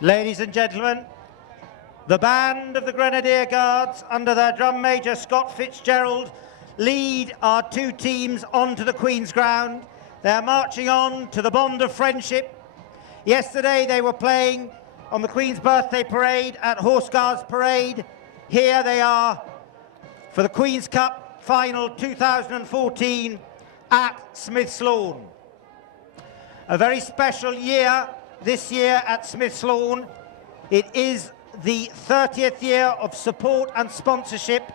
Ladies and gentlemen, the band of the Grenadier Guards under their drum major Scott Fitzgerald lead our two teams onto the Queen's Ground. They're marching on to the bond of friendship. Yesterday they were playing on the Queen's Birthday Parade at Horse Guards Parade. Here they are for the Queen's Cup Final 2014 at Smith's Lawn. A very special year this year at Smith's Lawn. It is the 30th year of support and sponsorship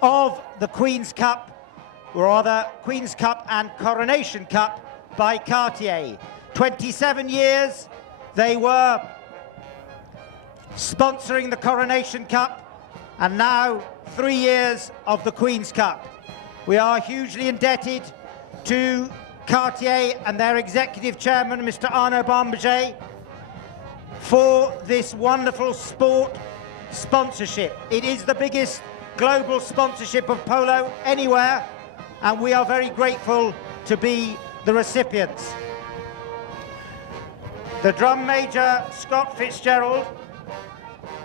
of the Queen's Cup, or rather Queen's Cup and Coronation Cup by Cartier. 27 years they were sponsoring the Coronation Cup, and now 3 years of the Queen's Cup. We are hugely indebted to Cartier and their executive chairman, Mr. Arnaud Bamberger, for this wonderful sport sponsorship. It is the biggest global sponsorship of polo anywhere, and we are very grateful to be the recipients. The drum major, Scott Fitzgerald,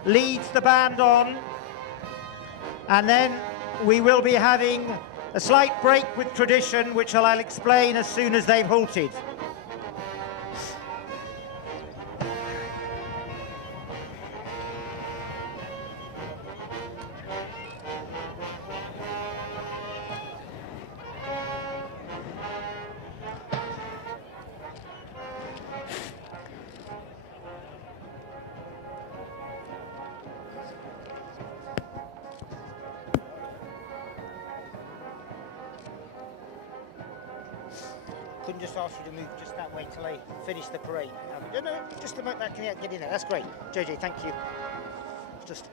leads the band on, and then we will be having a slight break with tradition, which I'll explain as soon as they've halted. Couldn't just ask you to move just that way till I finish the parade. No, just about that, can you get in there? That's great. JJ, thank you. Just.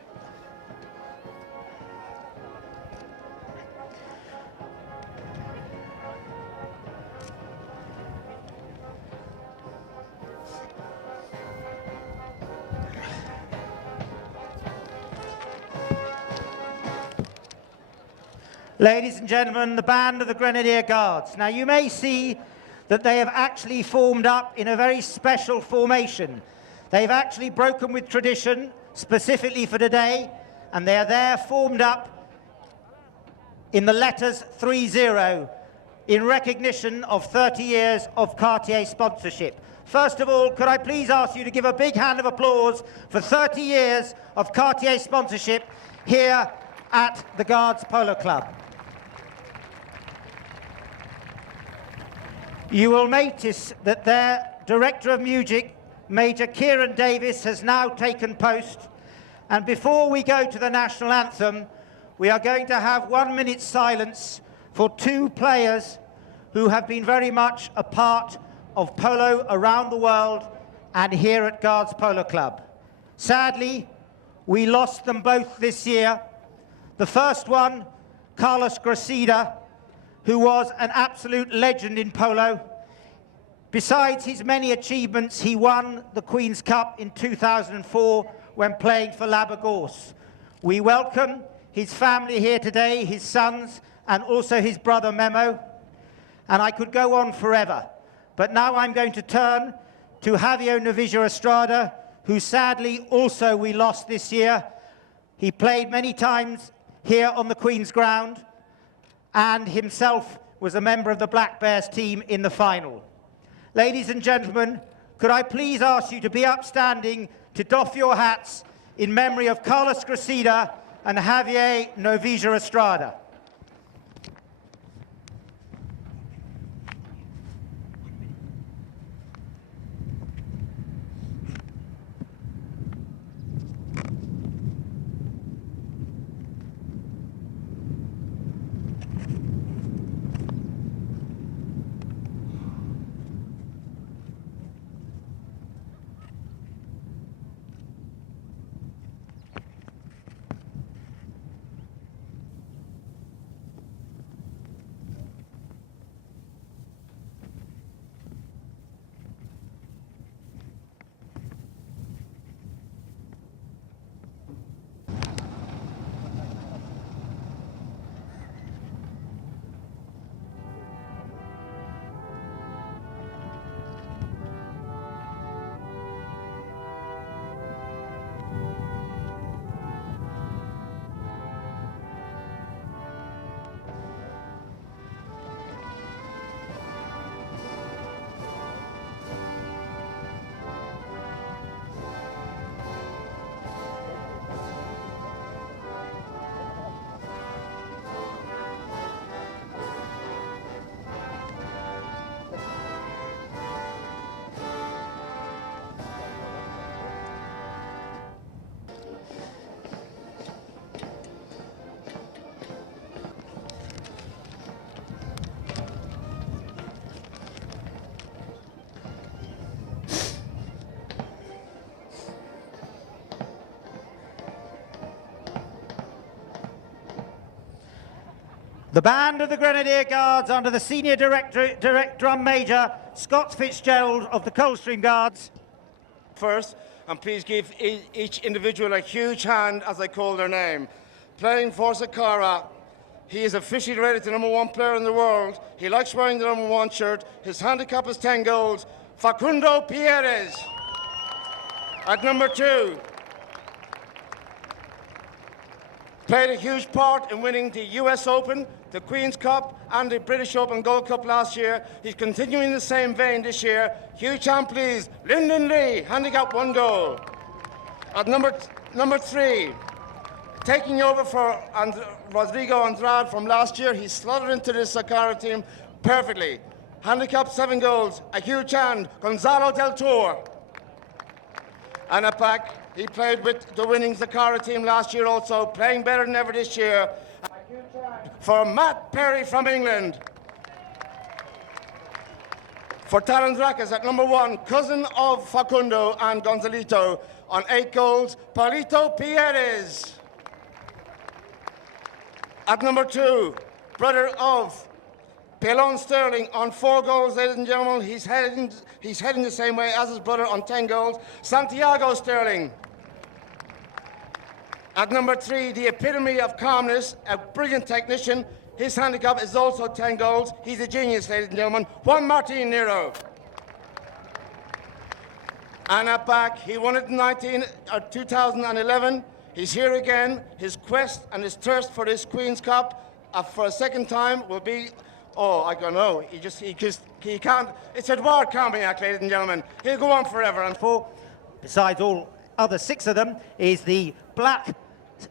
Ladies and gentlemen, the band of the Grenadier Guards. Now you may see that they have actually formed up in a very special formation. They've actually broken with tradition, specifically for today, and they are there formed up in the letters 30 in recognition of 30 years of Cartier sponsorship. First of all, could I please ask you to give a big hand of applause for 30 years of Cartier sponsorship here at the Guards Polo Club. You will notice that their Director of Music, Major Kieran Davis, has now taken post. And before we go to the national anthem, we are going to have 1 minute's silence for two players who have been very much a part of polo around the world and here at Guards Polo Club. Sadly, we lost them both this year. The first one, Carlos Gracida, who was an absolute legend in polo. Besides his many achievements, he won the Queen's Cup in 2004 when playing for Labagos. We welcome his family here today, his sons, and also his brother Memo. And I could go on forever. But now I'm going to turn to Javier Novilla Estrada, who sadly also we lost this year. He played many times here on the Queen's Ground, and himself was a member of the Black Bears team in the final. Ladies and gentlemen, could I please ask you to be upstanding to doff your hats in memory of Carlos Gracida and Javier Novilla Estrada. The band of the Grenadier Guards under the Senior Direct Drum Major, Scott Fitzgerald of the Coldstream Guards. First, and please give each individual a huge hand as I call their name. Playing for Zacara, he is officially rated the #1 player in the world. He likes wearing the #1 shirt. His handicap is 10 goals. Facundo Pierres. At number 2, played a huge part in winning the US Open, the Queen's Cup and the British Open Gold Cup last year. He's continuing the same vein this year. Huge hand, please. Lyndon Lee, handicap 1 goal. At number 3, taking over for Rodrigo Andrade from last year, he slotted into the Zacara team perfectly. Handicap 7 goals. A huge hand, Gonzalo Del Toro. And at back, he played with the winning Zacara team last year also, playing better than ever this year. For Matt Perry from England. For Talandracas at number 1, cousin of Facundo and Gonzalito on 8 goals, Paulito Pierres. At number 2, brother of Pelon Sterling on 4 goals, ladies and gentlemen. He's heading the same way as his brother on 10 goals, Santiago Sterling. At number 3, the epitome of calmness, a brilliant technician. His handicap is also 10 goals. He's a genius, ladies and gentlemen. Juan Martin Nero. And at back, he won it in 2011. He's here again. His quest and his thirst for this Queen's Cup for a second time will be, I don't know. He can't. It's Edouard Carmillac, ladies and gentlemen. He'll go on forever. And besides all other 6 of them, is the black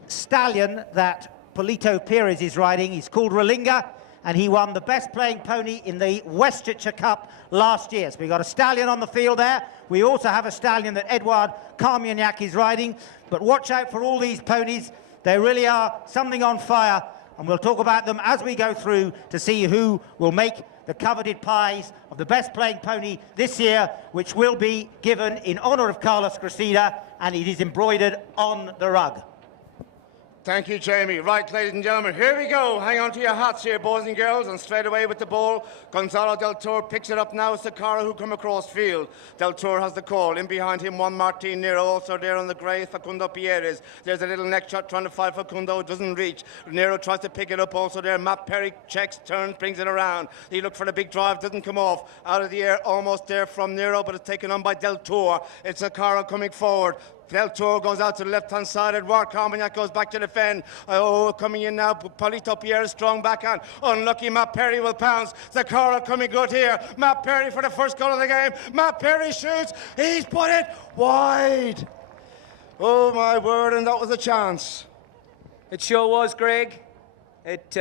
stallion that Paulito Pierres is riding. He's called Relinga, and he won the best playing pony in the Westchester Cup last year. So we've got a stallion on the field there. We also have a stallion that Edouard Carmillac is riding. But watch out for all these ponies. They really are something on fire, and we'll talk about them as we go through to see who will make the coveted prize of the best playing pony this year, which will be given in honour of Carlos Cressida, and it is embroidered on the rug. Thank you, Jamie. Right, ladies and gentlemen, here we go. Hang on to your hats here, boys and girls, and straight away with the ball. Gonzalo Del Toro picks it up now. It's Zacara who come across field. Del Toro has the call. In behind him, Juan Martin Nero, also there on the grey, Facundo Pierres. There's a little neck shot trying to fight Facundo. It doesn't reach. Nero tries to pick it up also there. Matt Perry checks, turns, brings it around. He looked for the big drive, doesn't come off. Out of the air, almost there from Nero, but it's taken on by Del Toro. It's Zacara coming forward. Del Toro goes out to the left-hand side. Edouard Carmillac goes back to defend. Coming in now, Paulito Pierres, strong backhand. Unlucky, Matt Perry will pounce. Zacara coming good here. Matt Perry for the first goal of the game. Matt Perry shoots. He's put it wide. Oh, my word, and that was a chance. It sure was, Greg. It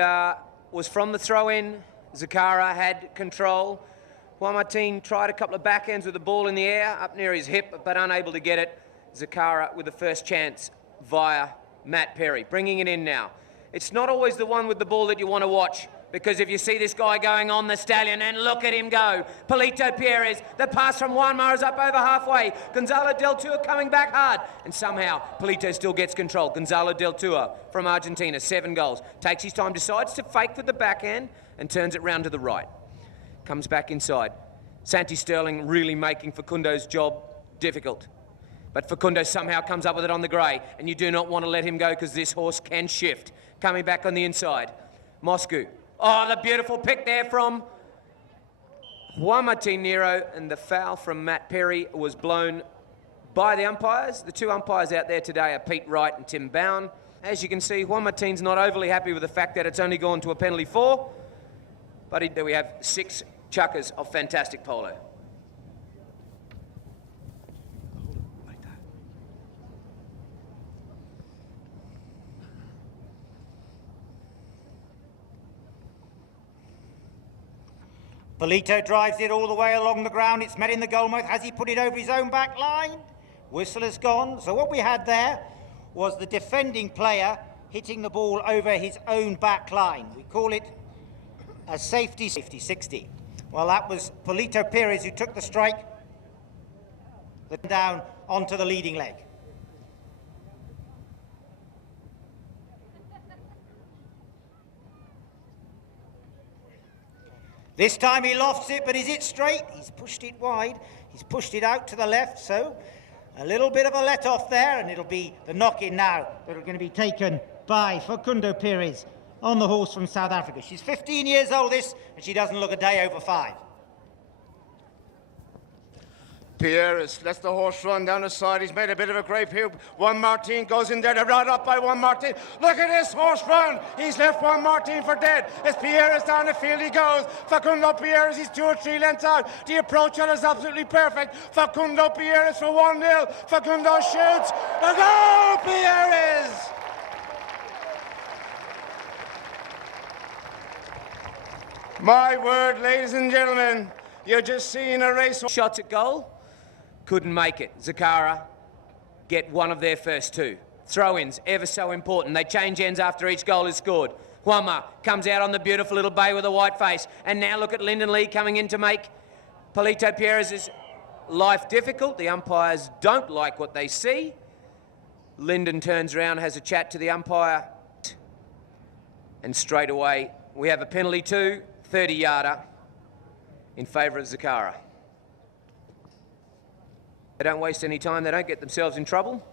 was from the throw-in. Zacara had control. Juan Martin tried a couple of backhands with the ball in the air, up near his hip, but unable to get it. Zacara with the first chance via Matt Perry, bringing it in now. It's not always the one with the ball that you want to watch, because if you see this guy going on the stallion, and look at him go. Paulito Pierres, the pass from Juanma is up over halfway. Gonzalo Del Toro coming back hard, and somehow Paulito still gets control. Gonzalo Del Toro from Argentina, 7 goals. Takes his time, decides to fake with the backhand, and turns it round to the right. Comes back inside. Santi Sterling really making Facundo's job difficult. But Facundo somehow comes up with it on the grey, and you do not want to let him go because this horse can shift. Coming back on the inside, Moscow. Oh, the beautiful pick there from Juan Martin Nero, and the foul from Matt Perry was blown by the umpires. The 2 umpires out there today are Pete Wright and Tim Bowen. As you can see, Juan Martin's not overly happy with the fact that it's only gone to a penalty 4, but there we have 6 chuckers of fantastic polo. Paulito drives it all the way along the ground. It's met in the goalmouth. Has he put it over his own back line? Whistle has gone. So what we had there was the defending player hitting the ball over his own back line. We call it a safety 60. Well, that was Paulito Pierres who took the strike down onto the leading leg. This time he lofts it, but is it straight? He's pushed it wide. He's pushed it out to the left, so a little bit of a let-off there, and it'll be the knock-in now that are going to be taken by Facundo Pires on the horse from South Africa. She's 15 years old, this, and she doesn't look a day over 5. Pires lets the horse run down the side. He's made a bit of a grape here. Juan Martin goes in there. They're right up by Juan Martin. Look at this horse run. He's left Juan Martin for dead. As Pires down the field he goes. Facundo Pires, he's 2 or 3 lengths out. The approach on is absolutely perfect. Facundo Pires for 1-0. Facundo shoots. A goal, Pires! My word, ladies and gentlemen, you're just seeing a race. Shots at goal. Couldn't make it. Zacara get one of their first 2. Throw-ins, ever so important. They change ends after each goal is scored. Juanma comes out on the beautiful little bay with a white face. And now look at Lyndon Lee coming in to make Polito Pires' life difficult. The umpires don't like what they see. Lyndon turns around, has a chat to the umpire. And straight away, we have a penalty 2, 30-yarder in favour of Zacara. They don't waste any time, they don't get themselves in trouble.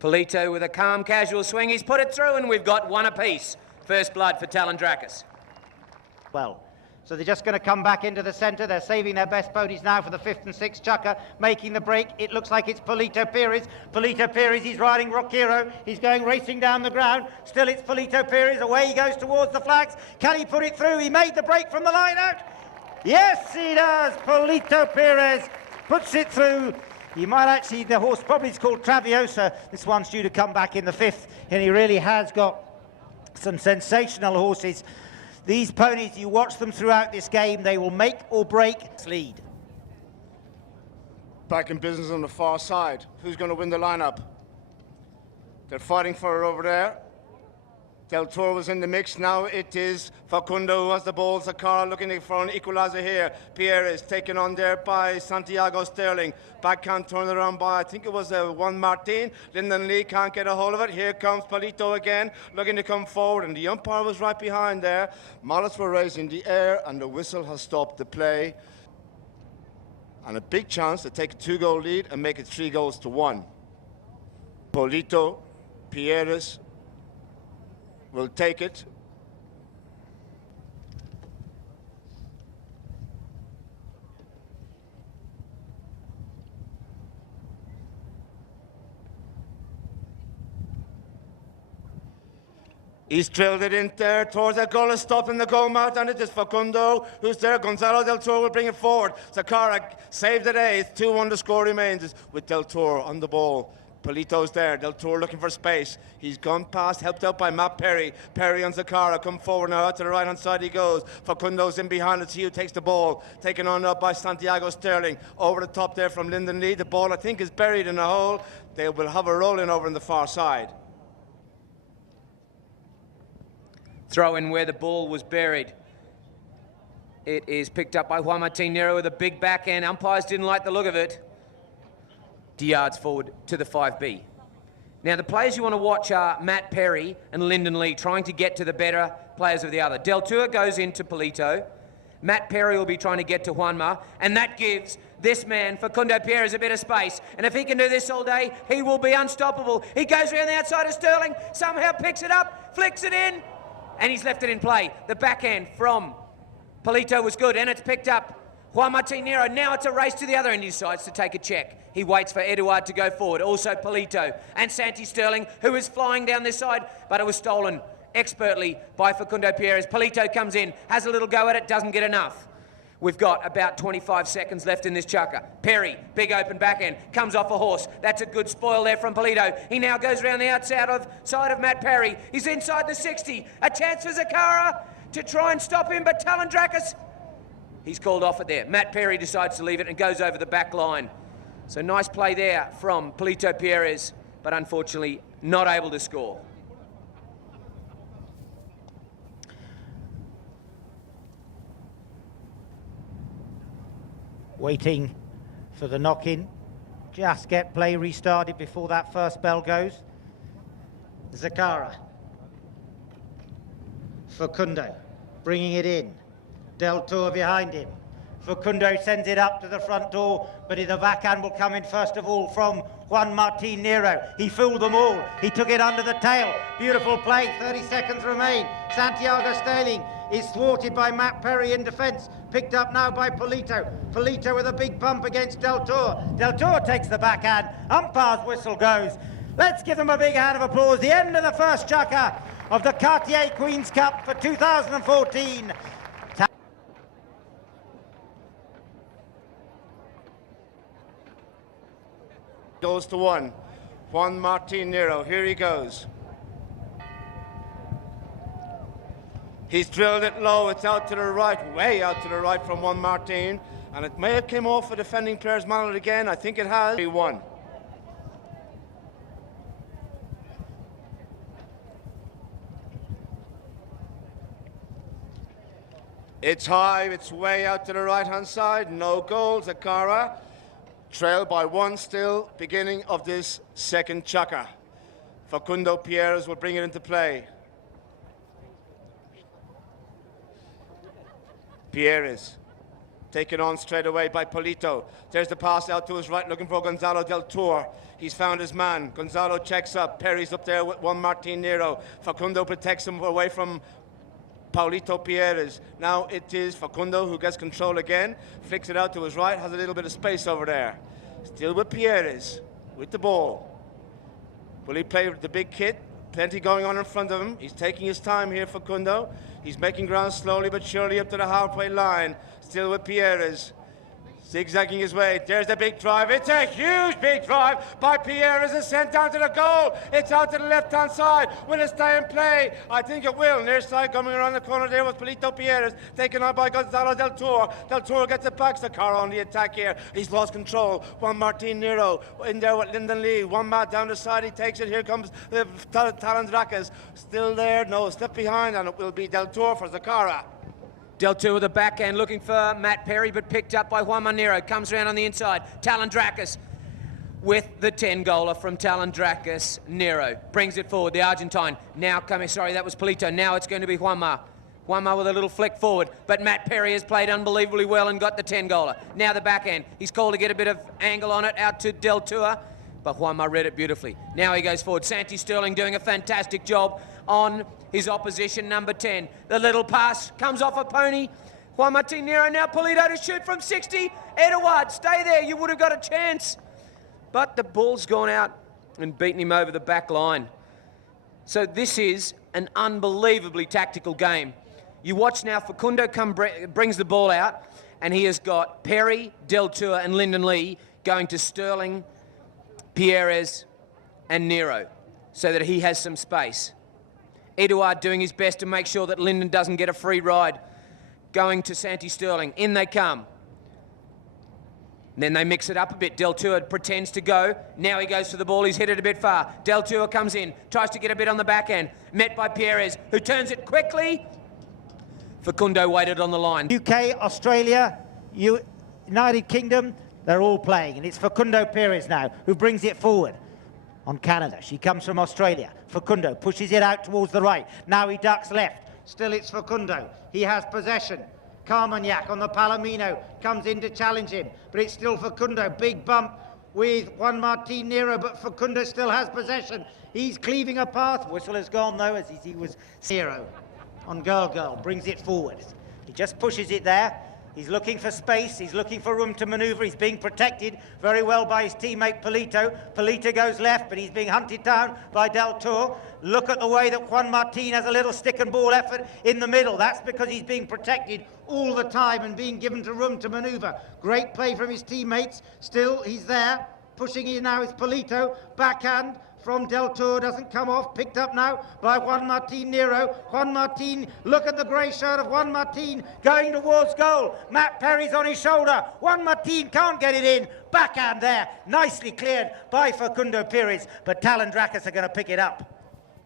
Polito with a calm, casual swing. He's put it through and we've got 1 apiece. First blood for Talandracas. Well, so they're just going to come back into the centre. They're saving their best ponies now for the 5th and 6th chukker, making the break. It looks like it's Polito Pires. Polito Pires, he's riding Rockero. He's going racing down the ground. Still it's Polito Pires. Away he goes towards the flags. Can he put it through? He made the break from the line out. Yes, he does. Polito Pires puts it through. You might actually, the horse probably is called Traviosa. This one's due to come back in the 5th, and he really has got some sensational horses. These ponies, you watch them throughout this game, they will make or break lead. Back in business on the far side. Who's going to win the lineup? They're fighting for it over there. Del Toro was in the mix. Now it is Facundo who has the ball. Zacara looking for an equalizer here. Pierre is taken on there by Santiago Sterling. Backhand turned around by, I think it was Juan Martin. Lyndon Lee can't get a hold of it. Here comes Polito again, looking to come forward, and the umpire was right behind there. Mallets were raised in the air, and the whistle has stopped the play. And a big chance to take a 2-goal lead and make it 3-1. Polito, Pires will take it. He's drilled it in there towards that goal, is stopping the goal mouth, and it is Facundo who's there. Gonzalo Del Toro will bring it forward. Zacara saved the day. 2-1 the score remains with Del Toro on the ball. Polito's there. Del Toro looking for space. He's gone past, helped out by Matt Perry. Perry on Zacara. Come forward now. Out to the right-hand side he goes. Facundo's in behind. Let's see who takes the ball. Taken on up by Santiago Sterling. Over the top there from Lyndon Lee. The ball, I think, is buried in a hole. They will have a roll-in over on the far side. Throw in where the ball was buried. It is picked up by Juan Martin Nero with a big backhand. Umpires didn't like the look of it. Yards forward to the 5B. Now the players you want to watch are Matt Perry and Lyndon Lee, trying to get to the better players of the other. Del Toro goes into Polito. Matt Perry will be trying to get to Juanma, and that gives this man, Facundo Pires, a bit of space. And if he can do this all day, he will be unstoppable. He goes around the outside of Sterling, somehow picks it up, flicks it in, and he's left it in play. The backhand from Polito was good, and it's picked up. Juan Martin Nero, now it's a race to the other end. He decides to take a check. He waits for Eduard to go forward. Also Polito and Santi Sterling, who is flying down this side, but it was stolen expertly by Facundo Pires. Polito comes in, has a little go at it, doesn't get enough. We've got about 25 seconds left in this chukker. Perry, big open backhand, comes off a horse. That's a good spoil there from Polito. He now goes around the outside of Matt Perry. He's inside the 60. A chance for Zacara to try and stop him, but Talandracas, he's called off it there. Matt Perry decides to leave it and goes over the back line. So nice play there from Polito Pires, but unfortunately not able to score. waiting for the knock-in. Just get play restarted before that first bell goes. Zacara. Facundo bringing it in. Del Tour behind him. Facundo sends it up to the front door, but the backhand will come in first of all from Juan Martin Nero. He fooled them all. He took it under the tail. Beautiful play. 30 seconds remain. Santiago Sterling is thwarted by Matt Perry in defence. Picked up now by Polito. Polito with a big bump against Del Tour. Del Tour takes the backhand. Umpire's whistle goes. Let's give them a big hand of applause. The end of the first chukker of the Cartier Queen's Cup for 2014. Goes to one. Juan Martin Nero. Here he goes. He's drilled it low. It's out to the right, way out to the right from Juan Martin. And it may have came off a defending player's mallet again. I think it has. 3-1. It's high. It's way out to the right-hand side. No goal. Zacara trailed by one still, beginning of this second chukker. Facundo Pierres will bring it into play. Pierres taken on straight away by Polito. There's the pass out to his right, looking for Gonzalo Del Tour. He's found his man. Gonzalo checks up. Perry's up there with Juan Martin Nero. Facundo protects him away from Paulito Pierres. Now it is Facundo who gets control again. Flicks it out to his right, has a little bit of space over there. Still with Pierres, with the ball. Will he play with the big kid? Plenty going on in front of him. He's taking his time here, Facundo. He's making ground slowly but surely up to the halfway line. Still with Pierres. Zigzagging his way. There's the big drive. It's a huge big drive by Pierres. It's sent down to the goal. It's out to the left-hand side. Will it stay in play? I think it will. Near side coming around the corner there was Polito Pierres. Taken on by Gonzalo Del Tour. Del Tour gets it back. Zacara on the attack here. He's lost control. Juan Martin Nero in there with Lyndon Lee. One man down the side. He takes it. Here comes the Talandracas. Still there. No, step behind, and it will be Del Tour for Zacara. Del Tour with the backhand looking for Matt Perry, but picked up by Juan Nero. Comes around on the inside. Talandracas with the 10-goaler from Talandracas. Nero brings it forward. The Argentine now coming. Sorry, that was Polito. Now it's going to be Juanma. Juanma with a little flick forward. But Matt Perry has played unbelievably well and got the 10-goaler. Now the backhand. He's called to get a bit of angle on it out to Del Tour. But Juanma read it beautifully. Now he goes forward. Santi Sterling doing a fantastic job on his opposition, number 10. The little pass comes off a pony. Juan Martin Nero now Polito to shoot from 60. Edouard, stay there. You would have got a chance. But the ball's gone out and beaten him over the back line. So this is an unbelievably tactical game. You watch now, Facundo brings the ball out, and he has got Perry, Del Tour, and Lyndon Lee going to Sterling, Pierres, and Nero, so that he has some space. Edouard doing his best to make sure that Lyndon doesn't get a free ride. Going to Santi Sterling. In they come. And then they mix it up a bit. Del Tour pretends to go. Now he goes for the ball. He's hit it a bit far. Del Tour comes in. Tries to get a bit on the backhand. Met by Pierres, who turns it quickly. Facundo waited on the line. UK, Australia, United Kingdom, they're all playing. And it's Facundo Pierres now who brings it forward. On Canada. She comes from Australia. Facundo pushes it out towards the right. Now he ducks left. Still it's Facundo. He has possession. Carmagnac on the Palomino comes in to challenge him. But it's still Facundo. Big bump with Juan Martin Nero, but Facundo still has possession. He's cleaving a path. Whistle has gone though, as he was Nero on Girl. Brings it forward. He just pushes it there. He's looking for space, he's looking for room to manoeuvre, he's being protected very well by his teammate Polito. Polito goes left, but he's being hunted down by Del Tour. Look at the way that Juan Martin has a little stick and ball effort in the middle. That's because he's being protected all the time and being given to room to manoeuvre. Great play from his teammates. Still, he's there. Pushing in now is Polito. Backhand from Del Tour, doesn't come off, picked up now by Juan Martin Nero. Juan Martin, look at the grey shirt of Juan Martin going towards goal. Matt Perry's on his shoulder. Juan Martin can't get it in. Backhand there, nicely cleared by Facundo Pierres, but Talandracas are going to pick it up.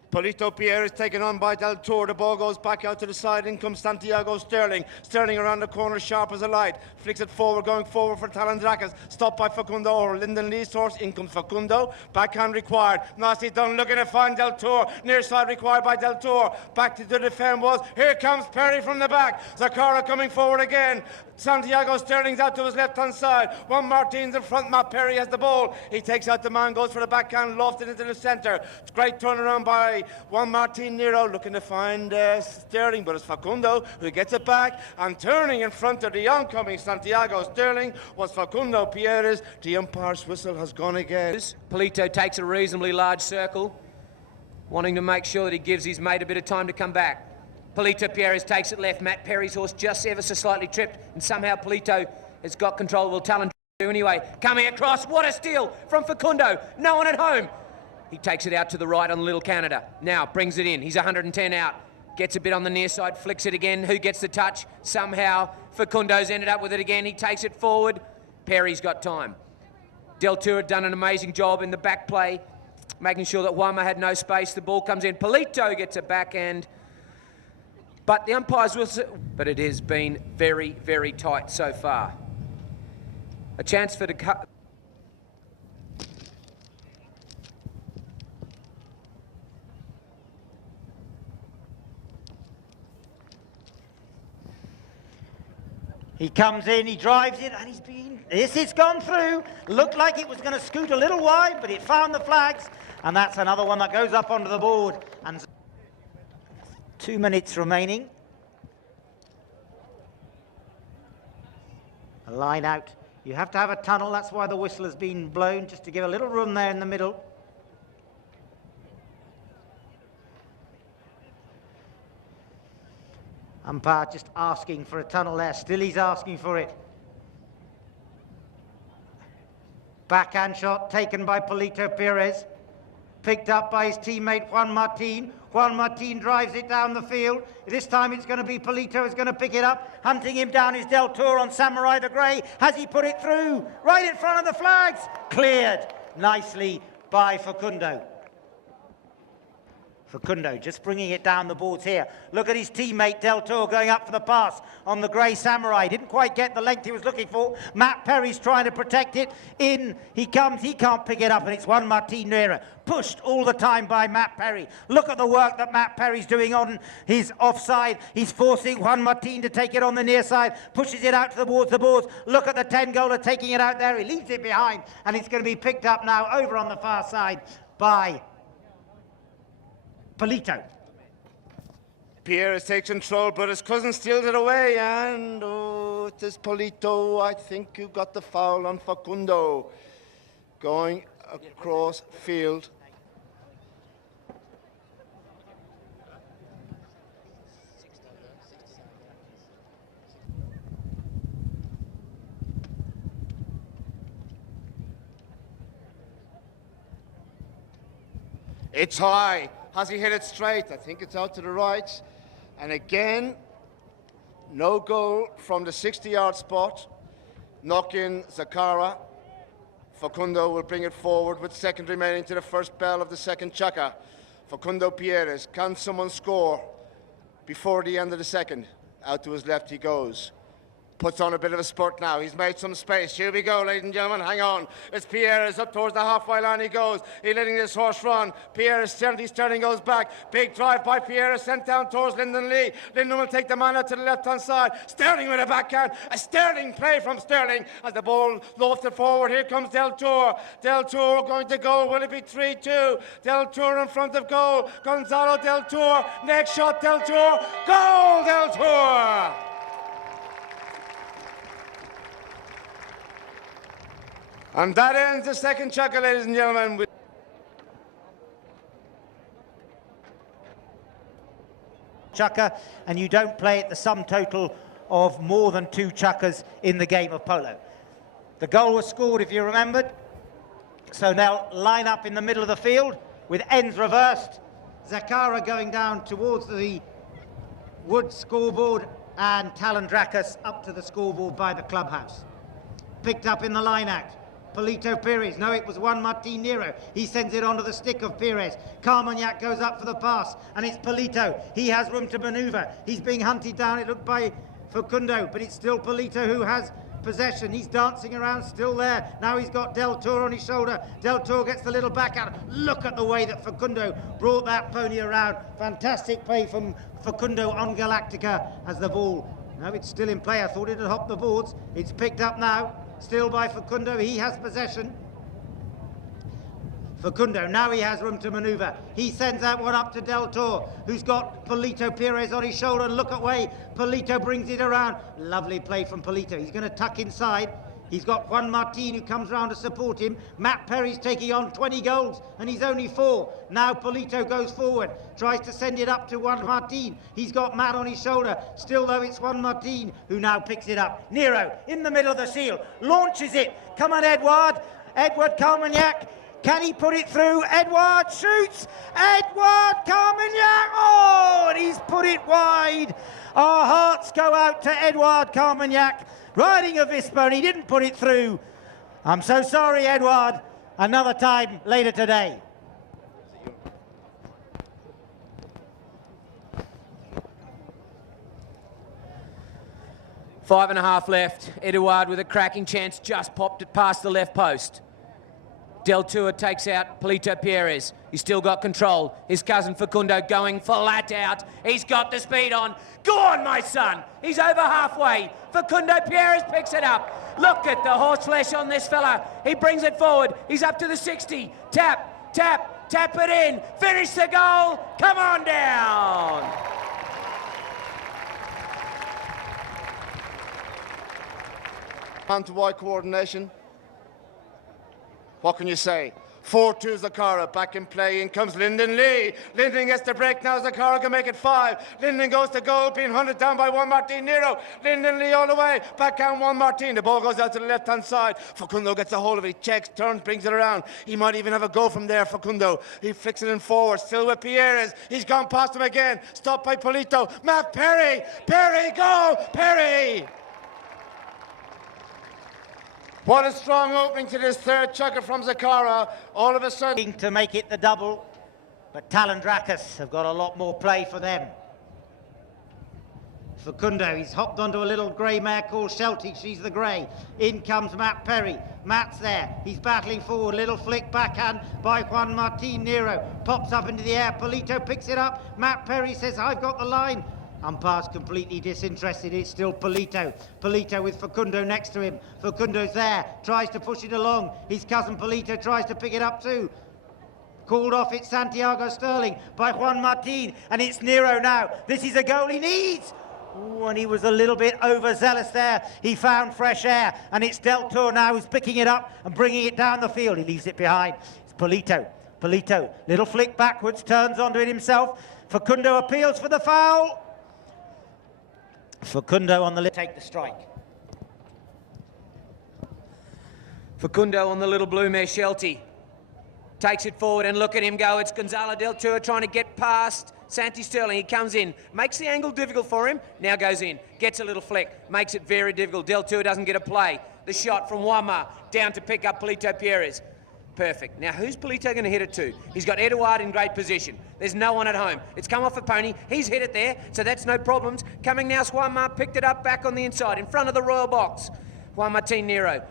Polito Pierre is taken on by Del Tour. The ball goes back out to the side. In comes Santiago Sterling. Sterling around the corner, sharp as a light. Flicks it forward, going forward for Talandracas. Stopped by Facundo or Lyndon Lee's horse. In comes Facundo. Backhand required. Nasty done looking to find Del Tour. Near side required by Del Tour. Back to the defend was. Here comes Perry from the back. Zacara coming forward again. Santiago Sterling's out to his left-hand side. Juan Martin's in front. Matt Perry has the ball. He takes out the man, goes for the backhand, lofted into the centre. It's great turnaround by Juan Martin Nero, looking to find Sterling, but it's Facundo who gets it back. And turning in front of the oncoming Santiago Sterling was Facundo Pierres. The umpire's whistle has gone again. Polito takes a reasonably large circle, wanting to make sure that he gives his mate a bit of time to come back. Polito Pierres takes it left. Matt Perry's horse just ever so slightly tripped, and somehow Polito has got control. Will Talandracas do anyway. Coming across, what a steal from Facundo. No one at home. He takes it out to the right on Little Canada. Now brings it in. He's 110 out. Gets a bit on the near side, flicks it again. Who gets the touch? Somehow Facundo's ended up with it again. He takes it forward. Perry's got time. Del Tour had done an amazing job in the back play, making sure that Juanma had no space. The ball comes in. Polito gets a backhand. But the umpires will... But it has been very, very tight so far. A chance for the... He comes in, he drives it, and this has gone through. Looked like it was going to scoot a little wide, but it found the flags, and that's another one that goes up onto the board. And 2 minutes remaining. A line out. You have to have a tunnel, that's why the whistle has been blown, just to give a little room there in the middle. Umpire just asking for a tunnel there. Still he's asking for it. Backhand shot taken by Polito Pierres. Picked up by his teammate Juan Martin. Juan Martin drives it down the field. This time it's going to be Polito who's going to pick it up. Hunting him down is Del Tour on Samurai the Grey. Has he put it through? Right in front of the flags. Cleared nicely by Facundo. Facundo just bringing it down the boards here. Look at his teammate Del Tour going up for the pass on the Grey Samurai. Didn't quite get the length he was looking for. Matt Perry's trying to protect it. In he comes, he can't pick it up, and it's Juan Martin Nera. Pushed all the time by Matt Perry. Look at the work that Matt Perry's doing on his offside. He's forcing Juan Martin to take it on the near side. Pushes it out towards the boards. Look at the 10-goaler taking it out there. He leaves it behind, and it's going to be picked up now over on the far side by Polito. Pierre takes control, but his cousin steals it away, and oh, it is Polito, I think, who got the foul on Facundo. Going across field. It's high. Has he hit it straight? I think it's out to the right. And again, no goal from the 60-yard spot. Knock in Zacara. Facundo will bring it forward with second remaining to the first bell of the second chukka. Facundo Pierres, can someone score before the end of the second? Out to his left he goes. Puts on a bit of a spurt now. He's made some space. Here we go, ladies and gentlemen. Hang on. It's Pierres up towards the halfway line he goes. He's letting this horse run. Pierres, Sterling goes back. Big drive by Pierres, sent down towards Lyndon Lee. Lyndon will take the man out to the left-hand side. Sterling with a backhand. A Sterling play from Sterling as the ball lofted forward. Here comes Del Tour. Del Tour going to goal. Will it be 3-2? Del Tour in front of goal. Gonzalo Del Tour. Next shot, Del Tour. Goal, Del Tour! And that ends the second chukka, ladies and gentlemen. Chukka, and you don't play at the sum total of more than 2 chukkas in the game of polo. The goal was scored, if you remembered. So now line up in the middle of the field with ends reversed. Zacara going down towards the wood scoreboard, and Talandracas up to the scoreboard by the clubhouse. Picked up in the line out. Polito Perez. No, it was Juan Martin Nero. He sends it onto the stick of Perez. Carmagnac goes up for the pass, and it's Polito. He has room to manoeuvre. He's being hunted down, it looked, by Facundo, but it's still Polito who has possession. He's dancing around, still there. Now he's got Del Toro on his shoulder. Del Toro gets the little backhand. Look at the way that Facundo brought that pony around. Fantastic play from Facundo on Galactica as the ball. No, it's still in play. I thought it had hopped the boards. It's picked up now. Still by Facundo. He has possession. Facundo, now he has room to manoeuvre. He sends that one up to Del Toro, who's got Polito Perez on his shoulder. Look at way Polito brings it around. Lovely play from Polito. He's going to tuck inside. He's got Juan Martin who comes round to support him. Matt Perry's taking on 20 goals and he's only 4. Now Polito goes forward, tries to send it up to Juan Martin. He's got Matt on his shoulder. Still though, it's Juan Martin who now picks it up. Nero in the middle of the seal, launches it. Come on, Edward. Edward Carmagnac. Can he put it through? Edward shoots. Edward Carmagnac. Oh, and he's put it wide. Our hearts go out to Edward Carmagnac, riding a Vispa, and he didn't put it through. I'm so sorry, Edward. Another time later today. Five and a half left. Edouard with a cracking chance, just popped it past the left post. Del Toro takes out Polito Perez. He's still got control. His cousin Facundo going flat out. He's got the speed on. Go on, my son. He's over halfway. Facundo Perez picks it up. Look at the horseflesh on this fella. He brings it forward. He's up to the 60. Tap, tap, tap it in. Finish the goal. Come on down. Hand-to-eye coordination. What can you say? 4-2 Zacara, back in play. In comes Lyndon Lee. Lyndon gets the break now. Zacara can make it 5. Lyndon goes to goal, being hunted down by Juan Martin Nero. Lyndon Lee all the way. Back down Juan Martin. The ball goes out to the left-hand side. Facundo gets a hold of it. Checks, turns, brings it around. He might even have a go from there, Facundo. He flicks it in forward. Still with Pierres. He's gone past him again. Stopped by Polito. Matt Perry. Perry, go! Perry! What a strong opening to this third chucker from Zacara. All of a sudden... To make it the double, but Talandracas have got a lot more play for them. Facundo, he's hopped onto a little grey mare called Shelty. She's the grey. In comes Matt Perry. Matt's there. He's battling forward. Little flick backhand by Juan Martin Nero. Pops up into the air. Polito picks it up. Matt Perry says, I've got the line. Umpire's completely disinterested. It's still Polito. Polito with Facundo next to him. Facundo's there. Tries to push it along. His cousin Polito tries to pick it up too. Called off, it's Santiago Sterling by Juan Martin. And it's Nero now. This is a goal he needs. Ooh, and he was a little bit overzealous there. He found fresh air. And it's Del Toro now who's picking it up and bringing it down the field. He leaves it behind. It's Polito. Polito, little flick backwards, turns onto it himself. Facundo appeals for the foul. Facundo on the take the strike. Facundo on the little blue mare Shelty. Takes it forward and look at him go. It's Gonzalo Del Toro trying to get past Santi Sterling. He comes in, makes the angle difficult for him, now goes in, gets a little flick, makes it very difficult. Del Toro doesn't get a play. The shot from Wama down to pick up Polito Perez. Perfect. Now, who's Polito going to hit it to? He's got Edouard in great position. There's no one at home. It's come off a pony. He's hit it there, so that's no problems. Coming now, Juanma picked it up back on the inside, in front of the royal box. Juan Martin Nero.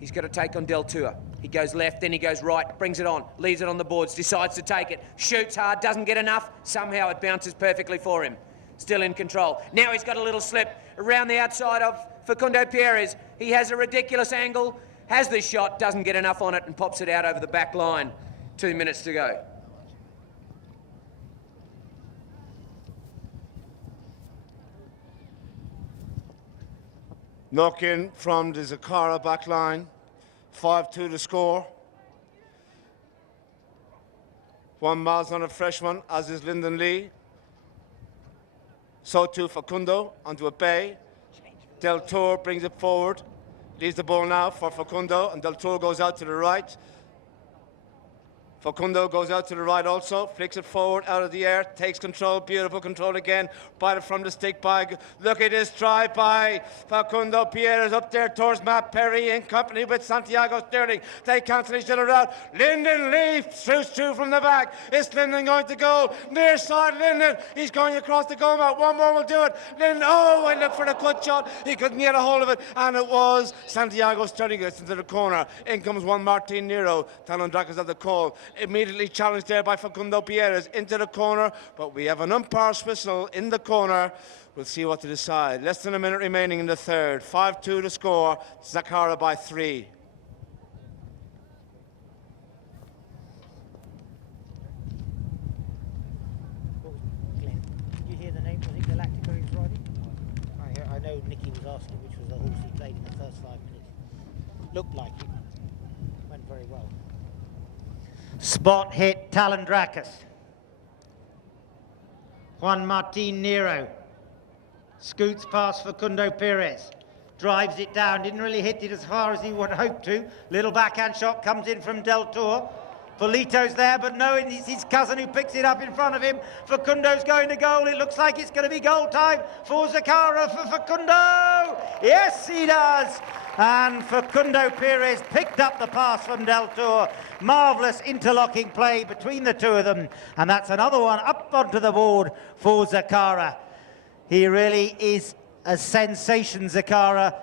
He's got to take on Del Toro. He goes left, then he goes right, brings it on, leaves it on the boards, decides to take it, shoots hard, doesn't get enough. Somehow it bounces perfectly for him. Still in control. Now he's got a little slip around the outside of Facundo Perez. He has a ridiculous angle. Has this shot, doesn't get enough on it and pops it out over the back line. 2 minutes to go. Knock in from the Zacara back line. 5-2 to score. 1 miles on a fresh one, as is Lyndon Lee. So too Facundo onto a bay. Del Toro brings it forward. Leaves the ball now for Facundo, and Del Toro goes out to the right. Facundo goes out to the right also, flicks it forward out of the air, takes control, beautiful control again, bite it from the stick by, look at this drive by Facundo Pierres up there towards Matt Perry in company with Santiago Sterling. They cancel each other out. Lyndon Lee shoots through from the back. Is Lyndon going to goal? Near side Lyndon, he's going across the goal mouth. One more will do it. Lyndon, oh, and look for the cut shot. He couldn't get a hold of it, and it was Santiago Sterling gets into the corner. In comes one Martin Nero. Talandracas at the call. Immediately challenged there by Facundo Pierres into the corner, but we have an umpire's whistle in the corner. We'll see what to decide. Less than a minute remaining in the third. 5-2 to score. Zacara by 3. Glenn, did you hear the name? Was it Galactica he was riding? I know Nicky was asking which was the horse he played in the first 5 minutes. Looked like it. Went very well. Spot hit Talandracas. Juan Martin Nero scoots past Facundo Pierres, drives it down, didn't really hit it as far as he would hope to. Little backhand shot comes in from Del Tour. Polito's there, but no, it's his cousin who picks it up in front of him. Facundo's going to goal. It looks like it's going to be goal time for Zacara, for Facundo. Yes, he does. And Facundo Pierres picked up the pass from Del Tour. Marvellous interlocking play between the two of them. And that's another one up onto the board for Zacara. He really is a sensation, Zacara.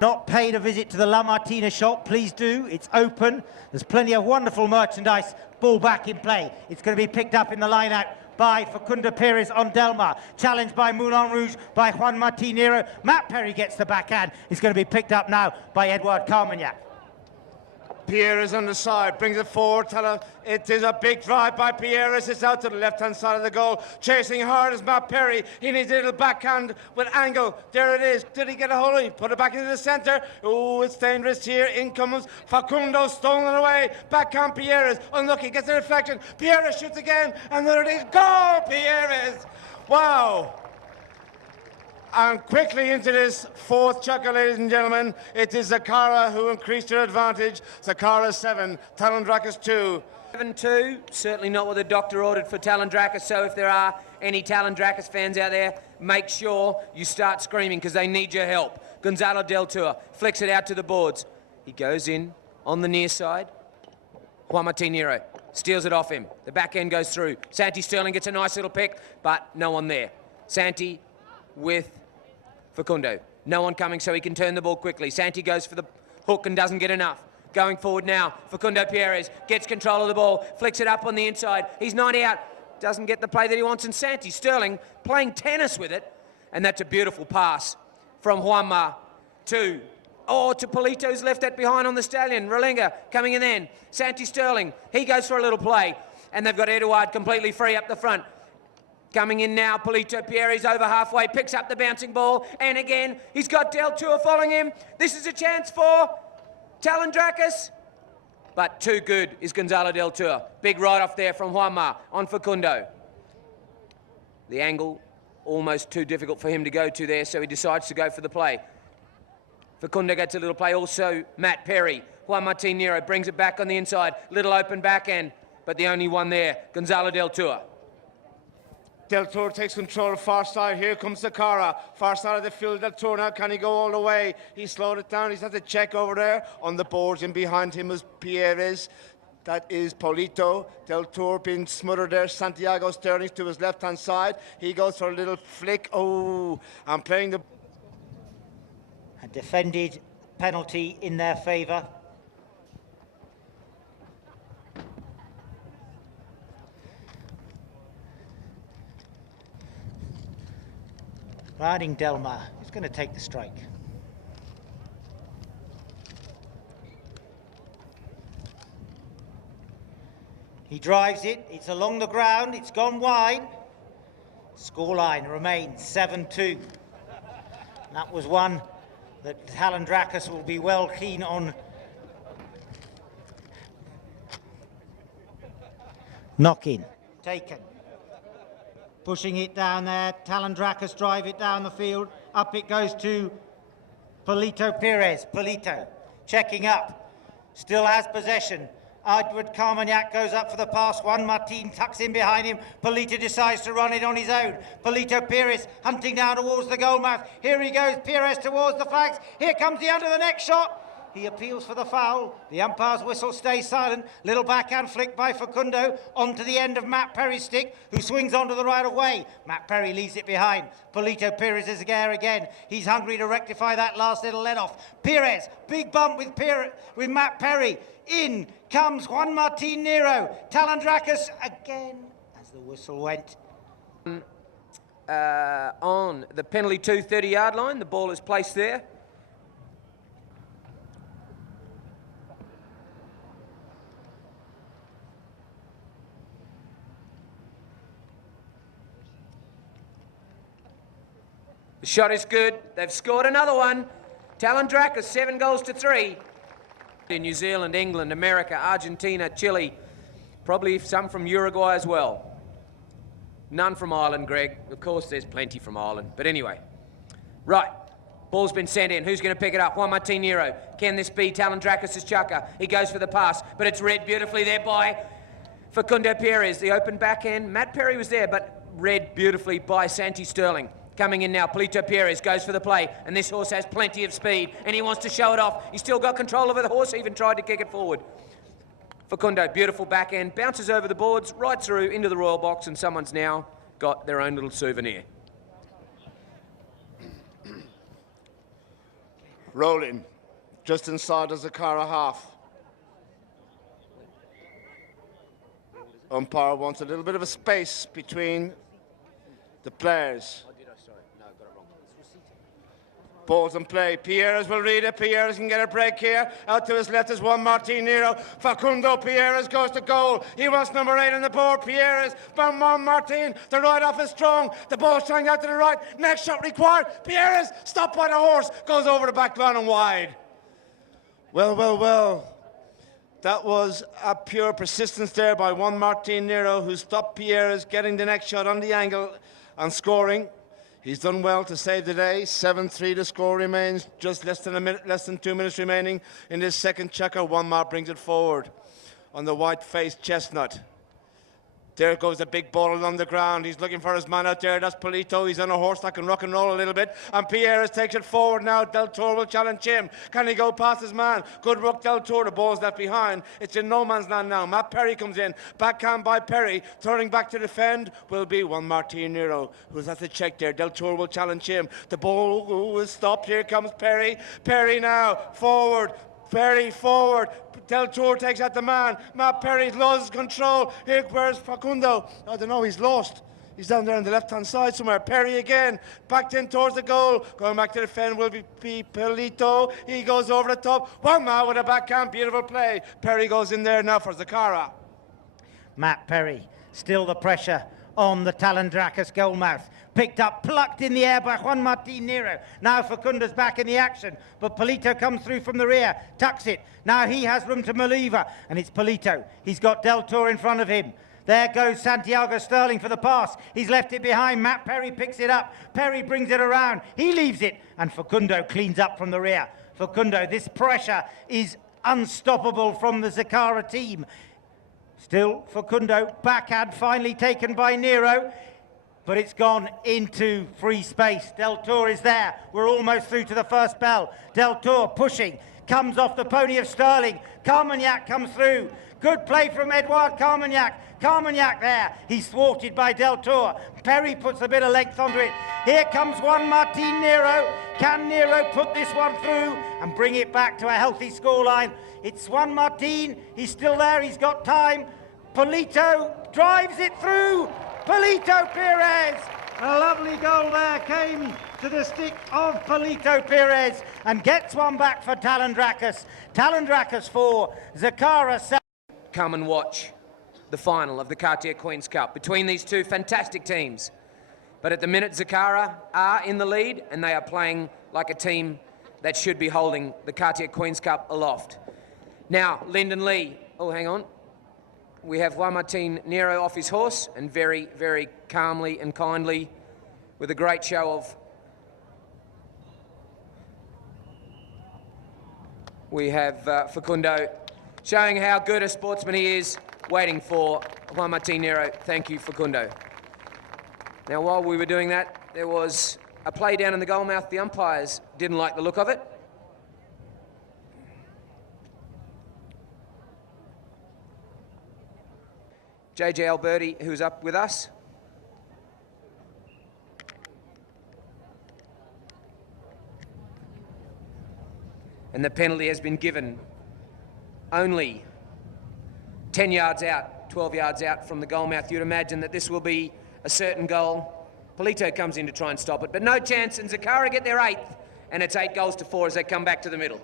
Not paid a visit to the La Martina shop, please do. It's open. There's plenty of wonderful merchandise. Ball back in play. It's going to be picked up in the line-out by Facundo Pierres on Delmar. Challenged by Moulin Rouge by Juan Martin Nero. Matt Perry gets the backhand. It's going to be picked up now by Edouard Carmagnac. Pierres on the side, brings it forward. It is a big drive by Pierres. It's out to the left-hand side of the goal. Chasing hard is Matt Perry. He needs a little backhand with angle. There it is. Did he get a hold of it? Put it back into the centre. Oh, it's dangerous here. In comes Facundo, stolen away. Backhand Pierres. Unlucky, gets a deflection. Pierres shoots again. And there it is. Goal, Pierres. Wow. And quickly into this fourth chucker, ladies and gentlemen, it is Zacara who increased their advantage. Zacara 7, Talandracas 2. 7-2, certainly not what the doctor ordered for Talandracas, so if there are any Talandracas fans out there, make sure you start screaming because they need your help. Gonzalo Del Tour flicks it out to the boards. He goes in on the near side. Juan Martin Nero steals it off him. The back end goes through. Santi Sterling gets a nice little pick, but no one there. Santi with Facundo. No one coming so he can turn the ball quickly. Santi goes for the hook and doesn't get enough. Going forward now, Facundo Pierres gets control of the ball, flicks it up on the inside. He's 90 out, doesn't get the play that he wants, and Santi Sterling playing tennis with it. And that's a beautiful pass from Juanma to Polito's left that behind on the stallion. Relenga coming in then. Santi Sterling, he goes for a little play. And they've got Edouard completely free up the front. Coming in now, Polito Pierres over halfway, picks up the bouncing ball, and again, he's got Del Tour following him. This is a chance for Talandracas, but too good is Gonzalo Del Tour. Big ride-off there from Juanma on Facundo. The angle, almost too difficult for him to go to there, so he decides to go for the play. Facundo gets a little play, also Matt Perry. Juan Martin Nero brings it back on the inside, little open backhand, but the only one there, Gonzalo Del Tour. Del Tour takes control of far side. Here comes Zacara. Far side of the field, Del Tour now. Can he go all the way? He slowed it down. He's had to check over there. On the boards and behind him is Pierres. That is Polito. Del Tour being smothered there. Santiago Sterling to his left-hand side. He goes for a little flick. Oh, I'm playing the... A defended penalty in their favour. Riding Delmar is going to take the strike. He drives it, it's along the ground, it's gone wide. Scoreline remains 7-2. That was one that Talandracas will be well keen on knocking. Taken. Pushing it down there. Talandracas drive it down the field. Up it goes to Polito Perez. Polito checking up. Still has possession. Edward Carmagnac goes up for the pass. Juan Martin tucks in behind him. Polito decides to run it on his own. Polito Perez hunting down towards the goal mouth. Here he goes, Perez towards the flags. Here comes the under the neck shot. He appeals for the foul. The umpire's whistle stays silent. Little backhand flick by Facundo onto the end of Matt Perry's stick, who swings onto the right of way. Matt Perry leaves it behind. Polito Perez is there again. He's hungry to rectify that last little let-off. Perez, big bump with Matt Perry. In comes Juan Martin Nero. Talandracas again as the whistle went. On the penalty 30-yard line, the ball is placed there. The shot is good. They've scored another one. Talandracas 7 goals to 3. In New Zealand, England, America, Argentina, Chile, probably some from Uruguay as well. None from Ireland, Greg. Of course, there's plenty from Ireland. But anyway, right. Ball's been sent in. Who's going to pick it up? Juan Martin Nero. Can this be Talandracas' chucker? He goes for the pass, but it's read beautifully there by Facundo Perez. The open backhand. Matt Perry was there, but read beautifully by Santi Sterling. Coming in now, Polito Perez goes for the play, and this horse has plenty of speed, and he wants to show it off. He's still got control over the horse, even tried to kick it forward. Facundo, beautiful backhand, bounces over the boards, right through into the royal box, and someone's now got their own little souvenir. Rolling, just inside the Zacara half. Umpire wants a little bit of a space between the players. Ball's in play. Pierres will read it. Pierres can get a break here. Out to his left is Juan Martin Nero. Facundo Pierres goes to goal. He wants number 8 on the board. Pierres, Juan Martin. The right off is strong. The ball's trying out to the right. Next shot required. Pierres, stopped by the horse. Goes over the back line and wide. Well. That was a pure persistence there by Juan Martin Nero, who stopped Pierres getting the next shot on the angle and scoring. He's done well to save the day. 7-3 the score remains. Just less than 2 minutes remaining in this second checker. Juan Mar brings it forward on the white-faced chestnut. There goes the big ball along the ground. He's looking for his man out there. That's Polito. He's on a horse that can rock and roll a little bit. And Pierres takes it forward now. Del Toro will challenge him. Can he go past his man? Good rook, Del Toro. The ball's left behind. It's in no man's land now. Matt Perry comes in. Backhand by Perry. Turning back to defend will be Juan Martin Nero, who's at the check there. Del Toro will challenge him. The ball is stopped. Here comes Perry. Perry now. Forward. Perry forward. Del Toro takes out the man. Matt Perry's lost control. Here, where's Facundo? I don't know, he's lost. He's down there on the left-hand side somewhere. Perry again, backed in towards the goal. Going back to defend will be Polito. He goes over the top. One man with a backhand, beautiful play. Perry goes in there now for Zacara. Matt Perry, still the pressure on the Talandracas goal mouth. Picked up, plucked in the air by Juan Martin Nero. Now Facundo's back in the action, but Polito comes through from the rear, tucks it. Now he has room to manoeuvre, and it's Polito. He's got Del Toro in front of him. There goes Santiago Sterling for the pass. He's left it behind. Matt Perry picks it up. Perry brings it around. He leaves it, and Facundo cleans up from the rear. Facundo, this pressure is unstoppable from the Zacara team. Still, Facundo, backhand finally taken by Nero, but it's gone into free space. Del Toro is there. We're almost through to the first bell. Del Toro pushing, comes off the pony of Sterling. Carmagnac comes through. Good play from Edouard Carmagnac. Carmagnac there. He's thwarted by Del Toro. Perry puts a bit of length onto it. Here comes Juan Martin Nero. Can Nero put this one through and bring it back to a healthy scoreline? It's Juan Martin. He's still there. He's got time. Polito drives it through. Polito Perez. A lovely goal there came to the stick of Polito Perez and gets one back for Talandracas. Talandracas 4, Zacara 7. Come and watch the final of the Cartier Queen's Cup between these two fantastic teams. But at the minute, Zacara are in the lead, and they are playing like a team that should be holding the Cartier Queen's Cup aloft. Now, Lyndon Lee. Oh, hang on. We have Juan Martin Nero off his horse, and very, very calmly and kindly, with a great show of... We have Facundo showing how good a sportsman he is, waiting for Juan Martin Nero. Thank you, Facundo. Now, while we were doing that, there was a play down in the goal mouth. The umpires didn't like the look of it. JJ Alberti, who's up with us. And the penalty has been given only 10 yards out, 12 yards out from the goal mouth. You'd imagine that this will be a certain goal. Polito comes in to try and stop it, but no chance, and Zacara get their 8th, and it's 8-4 as they come back to the middle.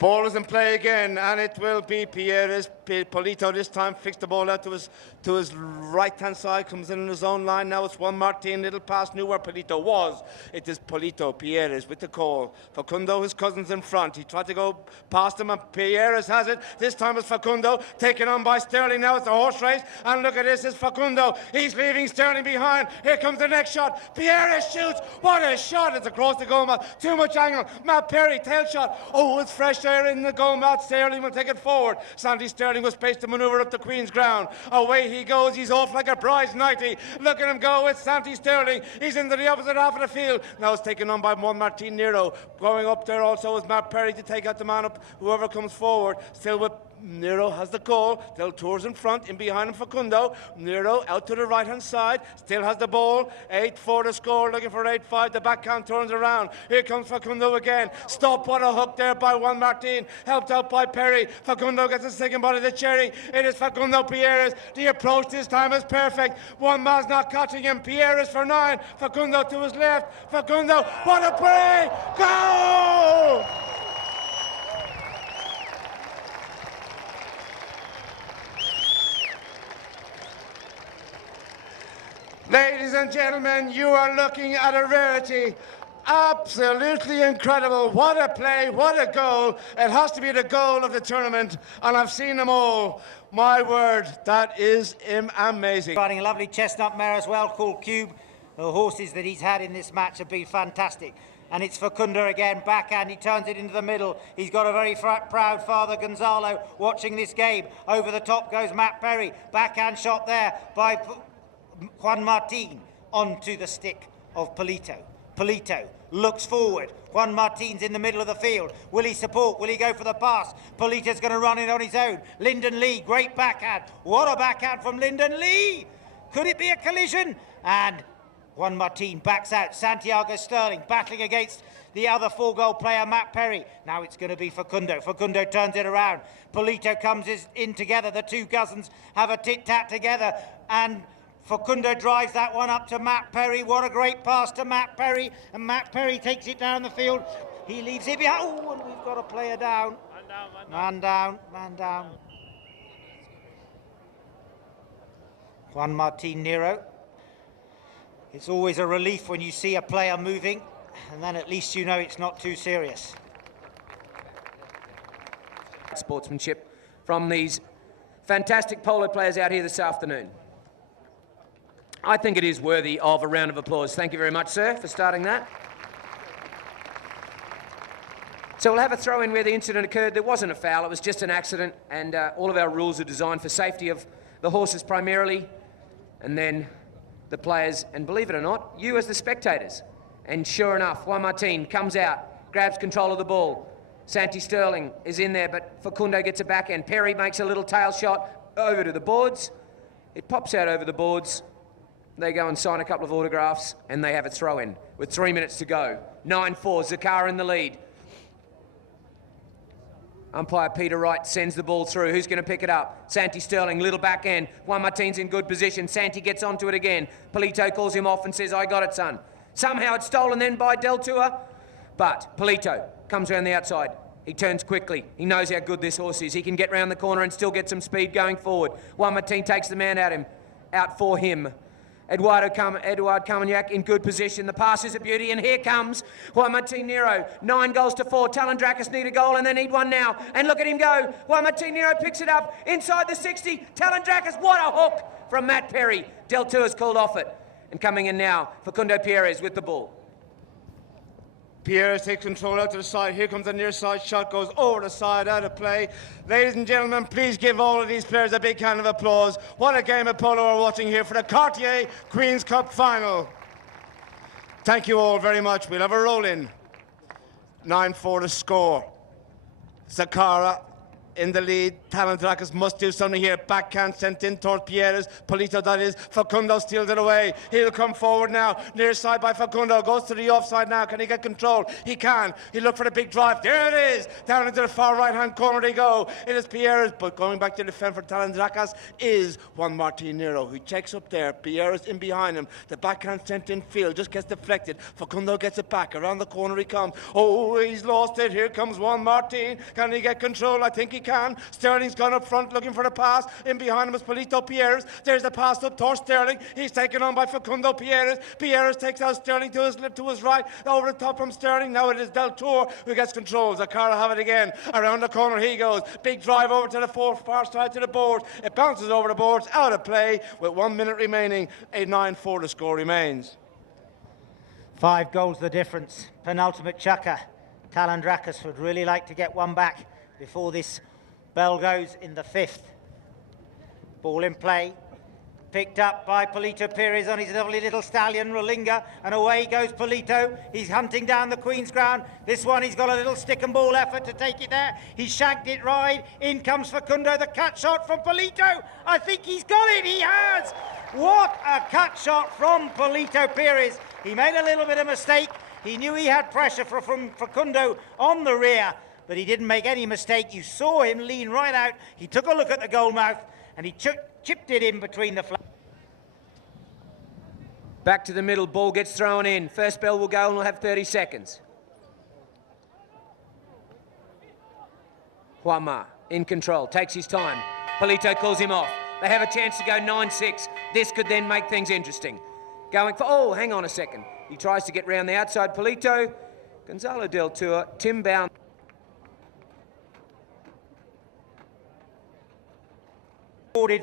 Ball is in play again, and it will be Pierre's. Polito this time fixed the ball out to his right-hand side, comes in his own line. Now it's Juan Martin, little pass, knew where Polito was. It is Polito, Pierre's with the call. Facundo, his cousin's in front. He tried to go past him, and Pierre's has it. This time it's Facundo, taken on by Sterling. Now it's a horse race, and look at this, it's Facundo. He's leaving Sterling behind. Here comes the next shot. Pierre shoots. What a shot. It's across the goal mouth. Too much angle. Matt Perry, tail shot. Oh, it's fresh air in the goal mouth. Sterling will take it forward. Sandy Sterling was spaced to manoeuvre up the Queen's ground. Away he goes. He's off like a prize 90. Look at him go. It's Sandy Sterling. He's into the opposite half of the field. Now it's taken on by Juan Martin Nero. Going up there also is Matt Perry to take out the man up, whoever comes forward. Still with Nero has the call. Del Tour's in front, in behind him Facundo. Nero out to the right-hand side, still has the ball. 8-4 to score, looking for 8-5. The backhand turns around. Here comes Facundo again. Stop, what a hook there by Juan Martin. Helped out by Perry. Facundo gets the second ball of the cherry. It is Facundo Pierres. The approach this time is perfect. One man's not catching him. Pierres for 9. Facundo to his left. Facundo, what a play! Go! Ladies and gentlemen, you are looking at a rarity. Absolutely incredible. What a play, what a goal. It has to be the goal of the tournament, and I've seen them all. My word, that is amazing. Riding a lovely chestnut mare as well called Cube. The horses that he's had in this match have been fantastic. And it's Facundo again, backhand, he turns it into the middle. He's got a very proud father, Gonzalo, watching this game. Over the top goes Matt Perry. Backhand shot there by Juan Martin onto the stick of Polito. Polito looks forward. Juan Martin's in the middle of the field. Will he support? Will he go for the pass? Polito's going to run it on his own. Lyndon Lee, great backhand. What a backhand from Lyndon Lee! Could it be a collision? And Juan Martin backs out. Santiago Sterling battling against the other 4-goal player, Matt Perry. Now it's going to be Facundo. Facundo turns it around. Polito comes in together. The two cousins have a tit-tat together, and Facundo drives that one up to Matt Perry. What a great pass to Matt Perry. And Matt Perry takes it down the field. He leaves it behind. Oh, and we've got a player down. Man down. Juan Martin Nero. It's always a relief when you see a player moving, and then at least you know it's not too serious. Sportsmanship from these fantastic polo players out here this afternoon. I think it is worthy of a round of applause. Thank you very much, sir, for starting that. So we'll have a throw-in where the incident occurred. There wasn't a foul, it was just an accident, and all of our rules are designed for safety of the horses primarily, and then the players, and believe it or not, you as the spectators. And sure enough, Juan Martin comes out, grabs control of the ball. Santi Sterling is in there, but Facundo gets a backhand. Perry makes a little tail shot over to the boards. It pops out over the boards. They go and sign a couple of autographs, and they have a throw-in with 3 minutes to go. 9-4, Zacara in the lead. Umpire Peter Wright sends the ball through. Who's going to pick it up? Santi Sterling, little backhand. Juan Martin's in good position. Santi gets onto it again. Polito calls him off and says, I got it, son. Somehow it's stolen then by Del Tour, but Polito comes around the outside. He turns quickly. He knows how good this horse is. He can get round the corner and still get some speed going forward. Juan Martin takes the man at him. out for him. Eduard Carmagnac in good position. The pass is a beauty, and here comes Juan Martin Nero. 9 goals to 4. Talandracas need a goal, and they need one now. And look at him go. Juan Martin Nero picks it up inside the 60. Talandracas, what a hook from Matt Perry. Del Tour's called off it. And coming in now, Facundo Pierres with the ball. Pierre takes control out to the side. Here comes the near side shot, goes over the side, out of play. Ladies and gentlemen, please give all of these players a big hand of applause. What a game of polo we're watching here for the Cartier Queen's Cup final. Thank you all very much. We'll have a roll-in. 9-4 to score. Zacara in the lead. Talandracas must do something here. Backhand sent in towards Pierres. Polito, that is. Facundo steals it away. He'll come forward now. Near side by Facundo. Goes to the offside now. Can he get control? He can. He looked for the big drive. There it is. Down into the far right-hand corner they go. It is Pierres. But going back to defend for Talandracas is Juan Martin Nero, who checks up there. Pierres in behind him. The backhand sent in field. Just gets deflected. Facundo gets it back. Around the corner he comes. Oh, he's lost it. Here comes Juan Martin. Can he get control? I think he can. Sterling's gone up front looking for the pass. In behind him is Polito Pierres. There's the pass up towards Sterling. He's taken on by Facundo Pierres. Pierres takes out Sterling to his left, to his right. Over the top from Sterling. Now it is Del Tour who gets control. Zacara have it again. Around the corner he goes. Big drive over to the far side to the boards. It bounces over the boards. Out of play with 1 minute remaining. A 9-4 to score remains. 5 goals the difference. Penultimate chucker. Talandracas would really like to get one back before this bell goes in the 5th. Ball in play. Picked up by Polito Pierres on his lovely little stallion, Rolinga, and away goes Polito. He's hunting down the Queen's ground. This one, he's got a little stick and ball effort to take it there. He shagged it right. In comes Facundo, the cut shot from Polito. I think he's got it. He has. What a cut shot from Polito Pierres. He made a little bit of mistake. He knew he had pressure from Facundo on the rear, but he didn't make any mistake. You saw him lean right out. He took a look at the goal mouth, and he chipped it in between the flags. Back to the middle, ball gets thrown in. First bell will go and we'll have 30 seconds. Juanma in control, takes his time. Polito calls him off. They have a chance to go 9-6. This could then make things interesting. Going for, oh, hang on a second. He tries to get round the outside. Polito, Gonzalo Del Tour, Tim Bound.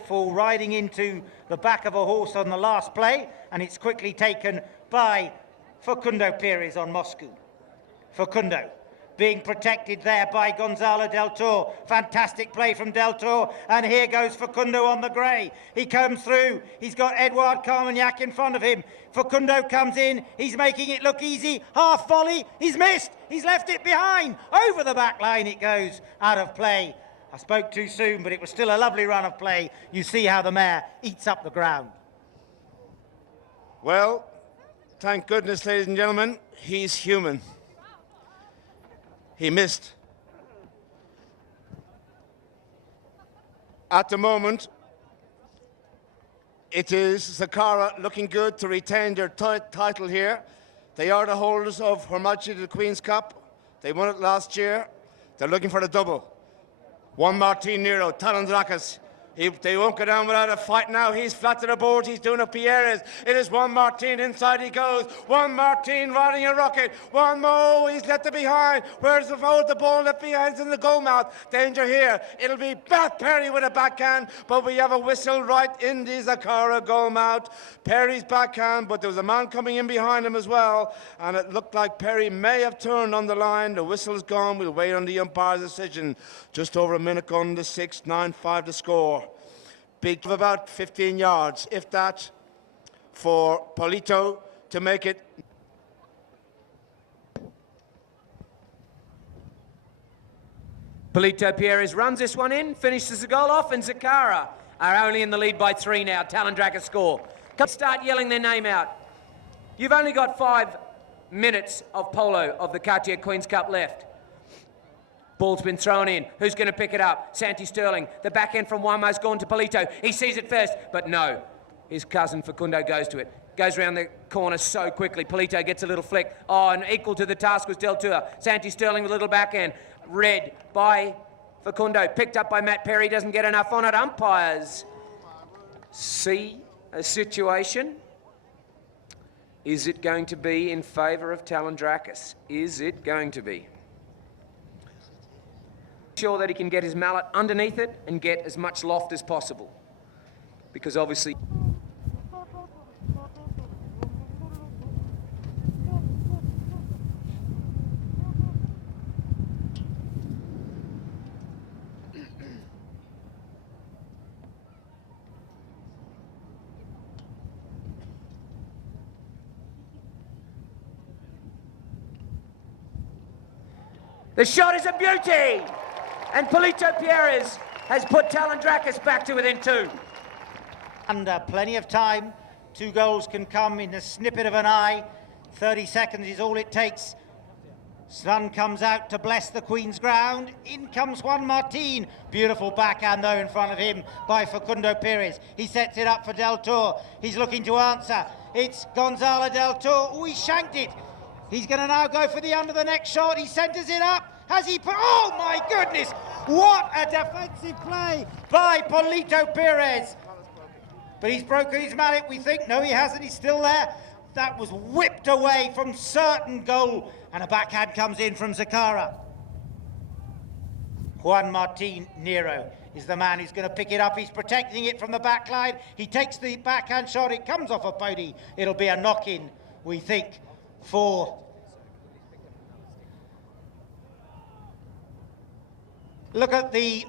For riding into the back of a horse on the last play, and it's quickly taken by Facundo Pierres on Moscow. Facundo being protected there by Gonzalo Del Tour. Fantastic play from Del Tour, and here goes Facundo on the grey. He comes through. He's got Eduard Carmagnac in front of him. Facundo comes in. He's making it look easy. Half volley. He's missed. He's left it behind. Over the back line it goes. Out of play. I spoke too soon, but it was still a lovely run of play. You see how the mare eats up the ground. Well, thank goodness, ladies and gentlemen, he's human. He missed. At the moment, it is Zacara looking good to retain their title here. They are the holders of Her Majesty the Queen's Cup. They won it last year. They're looking for the double. Juan Martin Nero, Talandracas. They won't go down without a fight now. He's flat to the board. He's doing a Pierres. It is Juan Martin. Inside he goes. Juan Martin riding a rocket. One more. He's left it behind. Where's the foul? The ball left behind. It's in the goal mouth. Danger here. It'll be Matt Perry with a backhand, but we have a whistle right in the Zacara goal mouth. Perry's backhand, but there was a man coming in behind him as well, and it looked like Perry may have turned on the line. The whistle's gone. We'll wait on the umpire's decision. Just over a minute gone to 6, 9-5 to score. Big of about 15 yards, if that, for Polito to make it. Polito Pierres runs this one in, finishes the goal off, and Zacara are only in the lead by 3 now. Talandracas score. Start yelling their name out. You've only got 5 minutes of polo of the Cartier Queen's Cup left. Ball's been thrown in. Who's going to pick it up? Santi Sterling. The back end from Juanma's gone to Polito. He sees it first, but no. His cousin Facundo goes to it. Goes around the corner so quickly. Polito gets a little flick. Oh, and equal to the task was Del Tour. Santi Sterling with a little back end. Read by Facundo. Picked up by Matt Perry. Doesn't get enough on it. Umpires see situation. Is it going to be in favour of Talandracas? Is it going to be? Sure that he can get his mallet underneath it and get as much loft as possible. Because obviously... The shot is a beauty! And Polito Pierres has put Talandracas back to within 2. Under plenty of time. 2 goals can come in a snippet of an eye. 30 seconds is all it takes. Sun comes out to bless the Queen's ground. In comes Juan Martin. Beautiful backhand though in front of him by Facundo Perez. He sets it up for Del Toro. He's looking to answer. It's Gonzalo Del Toro. Oh, he shanked it. He's going to now go for the under the neck shot. He centres it up. Has he put... Oh, my goodness! What a defensive play by Polito Perez. But he's broken his mallet, we think. No, he hasn't. He's still there. That was whipped away from certain goal. And a backhand comes in from Zacara. Juan Martin Nero is the man who's going to pick it up. He's protecting it from the back line. He takes the backhand shot. It comes off a pony. It'll be a knock-in, we think, for... Look at the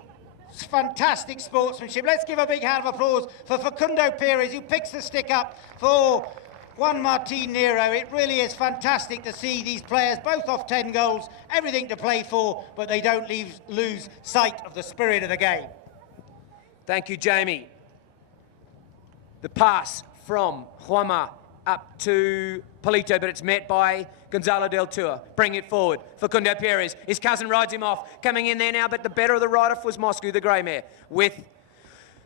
fantastic sportsmanship. Let's give a big hand of applause for Facundo Perez, who picks the stick up for Juan Martin Nero. It really is fantastic to see these players both off 10 goals, everything to play for, but they don't lose sight of the spirit of the game. Thank you, Jamie. The pass from Juanma up to Polito, but it's met by Gonzalo Del Toro. Bring it forward. Facundo Perez. His cousin rides him off. Coming in there now, but the better of the ride-off was Moscow, the grey mare, with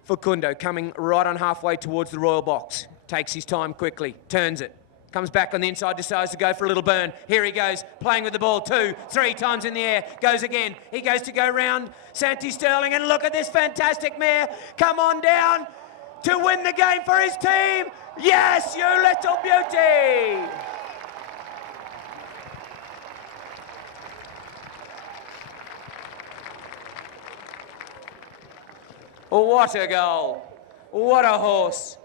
Facundo coming right on halfway towards the royal box. Takes his time quickly. Turns it. Comes back on the inside, decides to go for a little burn. Here he goes, playing with the ball 2, 3 times in the air. Goes again. He goes to go round Santi Sterling, and look at this fantastic mare. Come on down to win the game for his team. Yes, you little beauty! What a goal. What a horse.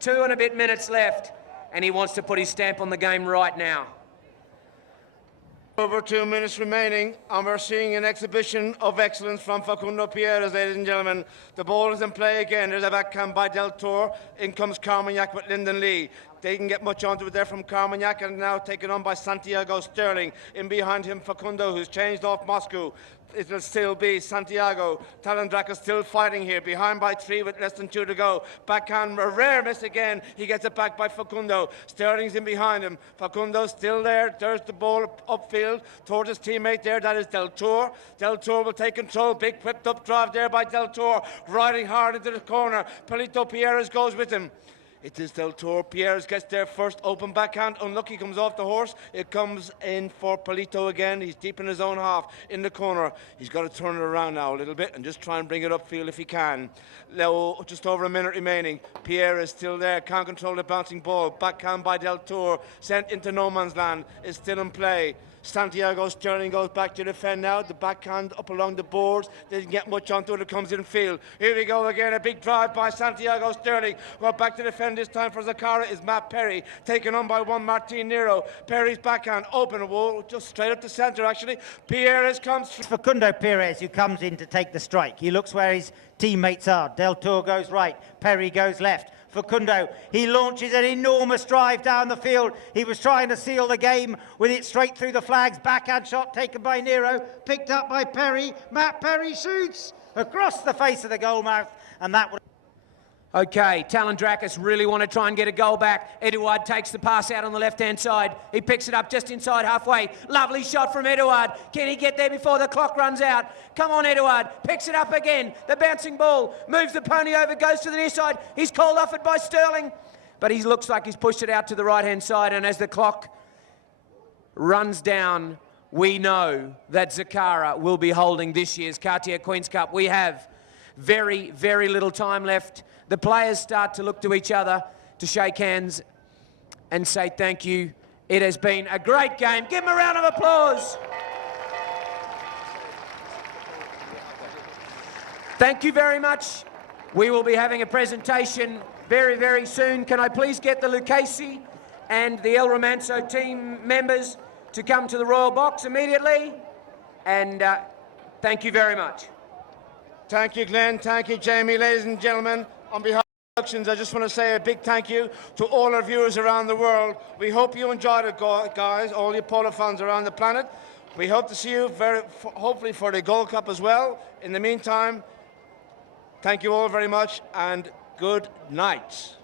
2 and a bit minutes left, and he wants to put his stamp on the game right now. Over 2 minutes remaining, and we're seeing an exhibition of excellence from Facundo Perez, ladies and gentlemen. The ball is in play again. There's a backhand by Del Toro. In comes Carmagnac with Lyndon Lee. They didn't get much onto it there from Carmagnac, and now taken on by Santiago Sterling. In behind him, Facundo, who's changed off Moscow. It will still be Santiago. Talandracas still fighting here, behind by 3 with less than 2 to go. Backhand, a rare miss again. He gets it back by Facundo. Sterling's in behind him. Facundo still there. There's the ball upfield towards his teammate there. That is Del Toro. Del Toro will take control. Big whipped up drive there by Del Toro. Riding hard into the corner. Polito Pierres goes with him. It is Del Toro. Pierres gets there first. Open backhand. Unlucky, comes off the horse. It comes in for Polito again. He's deep in his own half in the corner. He's got to turn it around now a little bit and just try and bring it upfield if he can. Now, just over a minute remaining. Pierre is still there. Can't control the bouncing ball. Backhand by Del Toro. Sent into no man's land. Is still in play. Santiago Sterling goes back to defend now. The backhand up along the boards. Didn't get much onto it. It comes in field. Here we go again. A big drive by Santiago Sterling. Well, back to defend this time for Zacara is Matt Perry. Taken on by Juan Martin Nero. Perry's backhand open. Whoa, just straight up the centre actually. Pierres comes. Facundo Perez, who comes in to take the strike. He looks where his teammates are. Del Toro goes right. Perry goes left. Facundo, he launches an enormous drive down the field. He was trying to seal the game with it straight through the flags. Backhand shot taken by Nero, picked up by Perry. Matt Perry shoots across the face of the goal mouth, and that would... Okay, Talandracas really want to try and get a goal back. Eduard takes the pass out on the left-hand side. He picks it up just inside halfway. Lovely shot from Eduard. Can he get there before the clock runs out? Come on, Eduard. Picks it up again. The bouncing ball. Moves the pony over, goes to the near side. He's called off it by Sterling. But he looks like he's pushed it out to the right-hand side. And as the clock runs down, we know that Zacara will be holding this year's Cartier Queen's Cup. We have very, very little time left. The players start to look to each other. to shake hands and say thank you. It has been a great game. Give them a round of applause. Thank you very much. We will be having a presentation very, very soon. Can I please get the Lucchese and the El Romanzo team members to come to the Royal Box immediately? And thank you very much. Thank you, Glenn. Thank you, Jamie. Ladies and gentlemen, on behalf of Productions, I just want to say a big thank you to all our viewers around the world. We hope you enjoyed it, guys, all you polo fans around the planet. We hope to see you hopefully for the Gold Cup as well. In the meantime, thank you all very much and good night.